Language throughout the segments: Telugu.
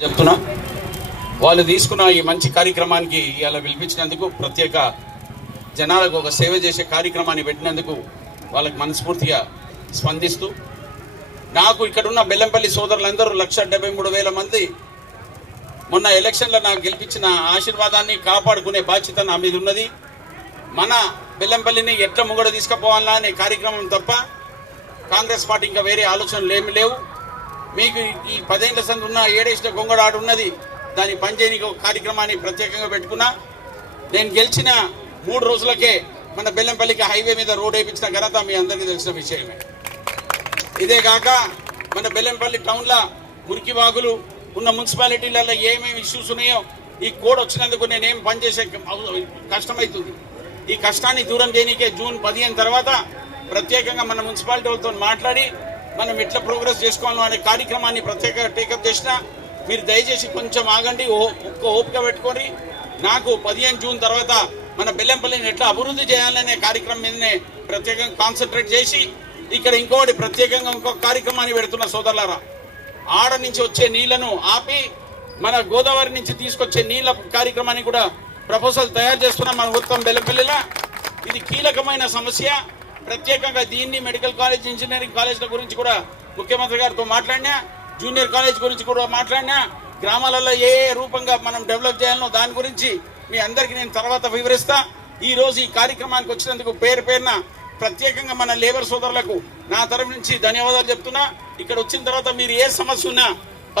చెప్తున్నా వాళ్ళు తీసుకున్న ఈ మంచి కార్యక్రమానికి ఇలా పిలిపించినందుకు ప్రత్యేక జనాలకు ఒక సేవ చేసే కార్యక్రమాన్ని పెట్టినందుకు వాళ్ళకి మనస్ఫూర్తిగా స్పందిస్తూ నాకు ఇక్కడున్న బెల్లంపల్లి సోదరులందరూ 1,73,000 మంది మొన్న ఎలక్షన్లో నాకు గెలిపించిన ఆశీర్వాదాన్ని కాపాడుకునే బాధ్యత నా మీద ఉన్నది. మన బెల్లంపల్లిని ఎట్లా ముంగడ తీసుకుపోవాలా అనే కార్యక్రమం తప్ప కాంగ్రెస్ పార్టీ ఇంకా వేరే ఆలోచనలు ఏమి లేవు. మీకు ఈ 10 ఏళ్ల సంది ఉన్న ఏడేసిన గొంగడ ఆడు ఉన్నది, దాని పనిచేయనికి ఒక కార్యక్రమాన్ని ప్రత్యేకంగా పెట్టుకున్నా. నేను గెలిచిన 3 రోజులకే మన బెల్లంపల్లికి హైవే మీద రోడ్ వేయించిన ఘనత మీ అందరికీ తెలిసిన విషయమే. ఇదే కాక మన బెల్లంపల్లి టౌన్లో మురికి వాగులు ఉన్న మున్సిపాలిటీలలో ఏమేమి ఇష్యూస్ ఉన్నాయో ఈ కోడ్ వచ్చినందుకు నేనేం పనిచేసే కష్టమవుతుంది. ఈ కష్టాన్ని దూరం చేయడానికే జూన్ 15 తర్వాత ప్రత్యేకంగా మన మున్సిపాలిటీ వాళ్ళతో మాట్లాడి మనం ఎట్లా ప్రోగ్రెస్ చేసుకోవాలో అనే కార్యక్రమాన్ని ప్రత్యేకంగా టేకప్ చేసిన. మీరు దయచేసి కొంచెం ఆగండి, ఒక్క ఓపిక పెట్టుకొని నాకు 15 జూన్ తర్వాత మన బెల్లంపల్లిని ఎట్లా అభివృద్ధి చేయాలనే కార్యక్రమం మీదనే ప్రత్యేకంగా కాన్సన్ట్రేట్ చేసి ఇక్కడ ఇంకొకటి ప్రత్యేకంగా ఇంకొక కార్యక్రమాన్ని పెడుతున్న సోదరులారా, ఆడ నుంచి వచ్చే నీళ్లను ఆపి మన గోదావరి నుంచి తీసుకొచ్చే నీళ్ళ కార్యక్రమాన్ని కూడా ప్రపోజల్ తయారు చేస్తున్నాం మన మొత్తం బెల్లంపల్లిలో. ఇది కీలకమైన సమస్య. ప్రత్యేకంగా దీన్ని మెడికల్ కాలేజ్, ఇంజనీరింగ్ కాలేజ్ల గురించి కూడా ముఖ్యమంత్రి గారితో మాట్లాడినా, జూనియర్ కాలేజ్ గురించి కూడా మాట్లాడినా, గ్రామాలలో ఏ రూపంగా మనం డెవలప్ చేయాలనో దాని గురించి మీ అందరికీ నేను తర్వాత వివరిస్తా. ఈ రోజు ఈ కార్యక్రమానికి వచ్చినందుకు పేరున ప్రత్యేకంగా మన లేబర్ సోదరులకు నా తరఫు నుంచి ధన్యవాదాలు చెప్తున్నా. ఇక్కడ వచ్చిన తర్వాత మీరు ఏ సమస్య ఉన్నా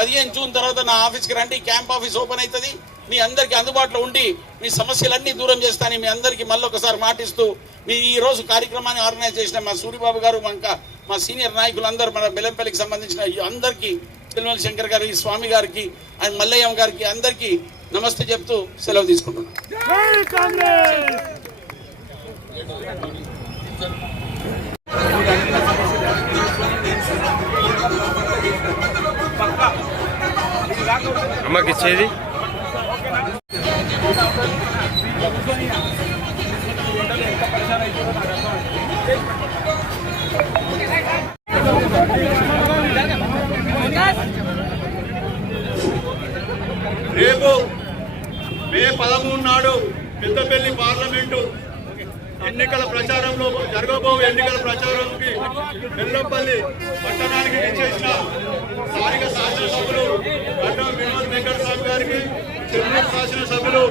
15 జూన్ తర్వాత నా ఆఫీస్కి రండి, క్యాంప్ ఆఫీస్ ఓపెన్ అవుతుంది. మీ అందరికీ అందుబాటులో ఉండి మీ సమస్యలన్నీ దూరం చేస్తానని మీ అందరికీ మళ్ళీ ఒకసారి మాటిస్తూ మీ ఈ రోజు కార్యక్రమాన్ని ఆర్గనైజ్ చేసిన మా సూరిబాబు గారు, మా సీనియర్ నాయకులందరూ, మన బెల్లంపల్లికి సంబంధించిన అందరికీ, తిరుమల శంకర్ గారికి, స్వామి గారికి, అండ్ మల్లయ్య గారికి అందరికీ నమస్తే చెప్తూ సెలవు తీసుకుంటున్నాను. అమ్మకి ఇచ్చేది రేపు మే 13 నాడు పెద్దపల్లి పార్లమెంటు ఎన్నికల ప్రచారంలో జరగబో ఎన్నికల ప్రచారానికి బెల్లంపల్లి పట్టణానికి విచ్చేసిన స్థానిక శాసనసభ్యులు గడ్డం వినోద్ వెంకటస్వామి గారికి, చెన్నూరు శాసనసభ్యులు